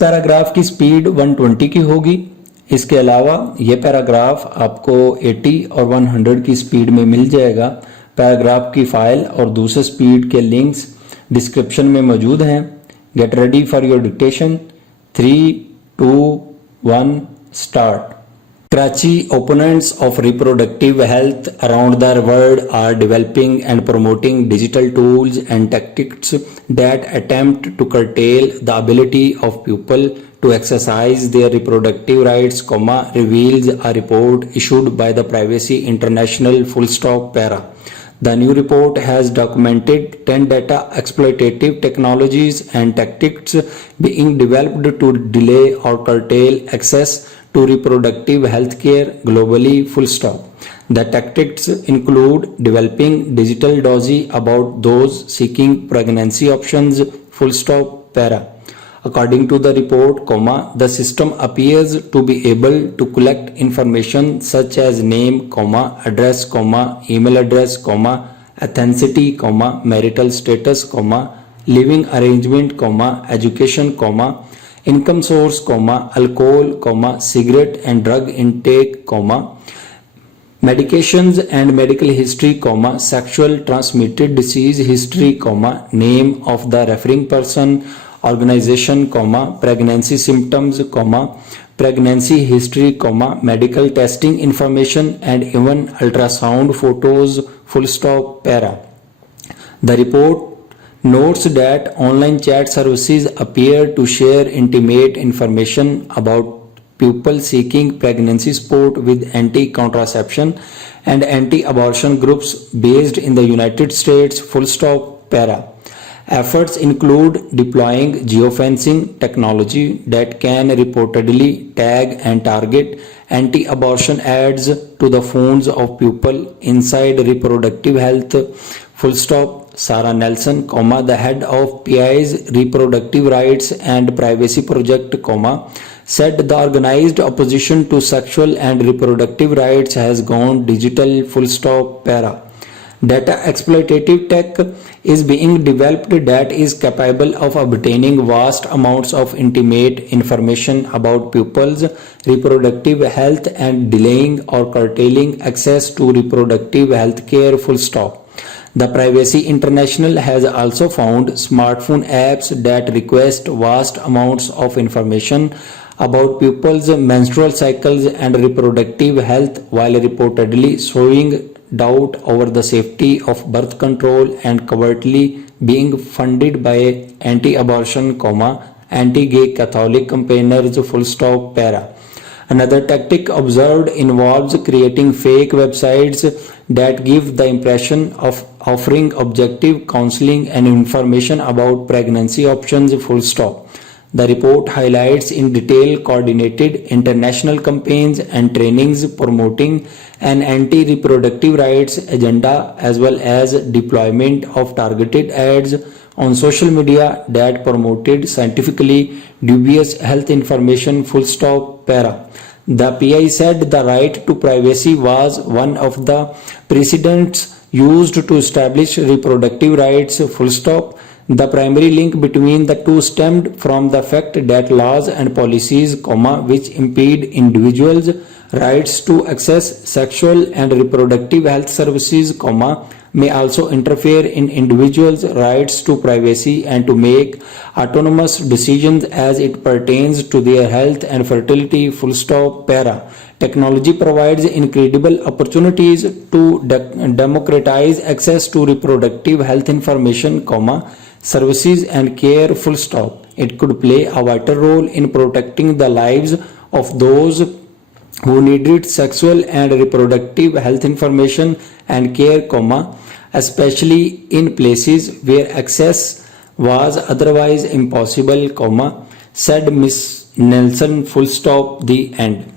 Paragraph की speed 120 की होगी। इसके अलावा ये पैराग्राफ आपको 80 और 100 की स्पीड में मिल जाएगा। पैराग्राफ की फाइल और दूसरे स्पीड के लिंक्स डिस्क्रिप्शन में मौजूद हैं। Get ready for your dictation. 3, 2, 1 start. Karachi opponents of reproductive health around the world are developing and promoting digital tools and tactics that attempt to curtail the ability of people to exercise their reproductive rights, reveals a report issued by the Privacy International para. The new report has documented 10 data exploitative technologies and tactics being developed to delay or curtail access to reproductive health care globally. The tactics include developing digital dossier about those seeking pregnancy options. Para. According to the report, the system appears to be able to collect information such as name, address, email address, ethnicity, marital status, living arrangement, education, income source, alcohol, cigarette and drug intake, medications and medical history, sexual transmitted disease history, name of the referring person, organization, pregnancy symptoms, pregnancy history, medical testing information and even ultrasound photos. Para. The report notes that online chat services appear to share intimate information about people seeking pregnancy support with anti-contraception and anti-abortion groups based in the United States. Para. Efforts include deploying geofencing technology that can reportedly tag and target anti-abortion ads to the phones of people inside reproductive health. Sarah Nelson, the head of PI's Reproductive Rights and Privacy Project, said the organized opposition to sexual and reproductive rights has gone digital. Para. Data exploitative tech is being developed that is capable of obtaining vast amounts of intimate information about people's reproductive health and delaying or curtailing access to reproductive health care. The Privacy International has also found smartphone apps that request vast amounts of information about people's menstrual cycles and reproductive health while reportedly sowing doubt over the safety of birth control and covertly being funded by anti-abortion, anti-gay Catholic campaigners. Para. Another tactic observed involves creating fake websites that give the impression of offering objective counseling and information about pregnancy options. The report highlights in detail coordinated international campaigns and trainings promoting an anti-reproductive rights agenda as well as deployment of targeted ads on social media that promoted scientifically dubious health information. Para. The PI said the right to privacy was one of the precedents used to establish reproductive rights. The primary link between the two stemmed from the fact that laws and policies, which impede individuals' rights to access sexual and reproductive health services, may also interfere in individuals' rights to privacy and to make autonomous decisions as it pertains to their health and fertility. Para. Technology provides incredible opportunities to democratize access to reproductive health information, services and care. It could play a vital role in protecting the lives of those who needed sexual and reproductive health information and care, especially in places where access was otherwise impossible, said Ms. Nelson. The end.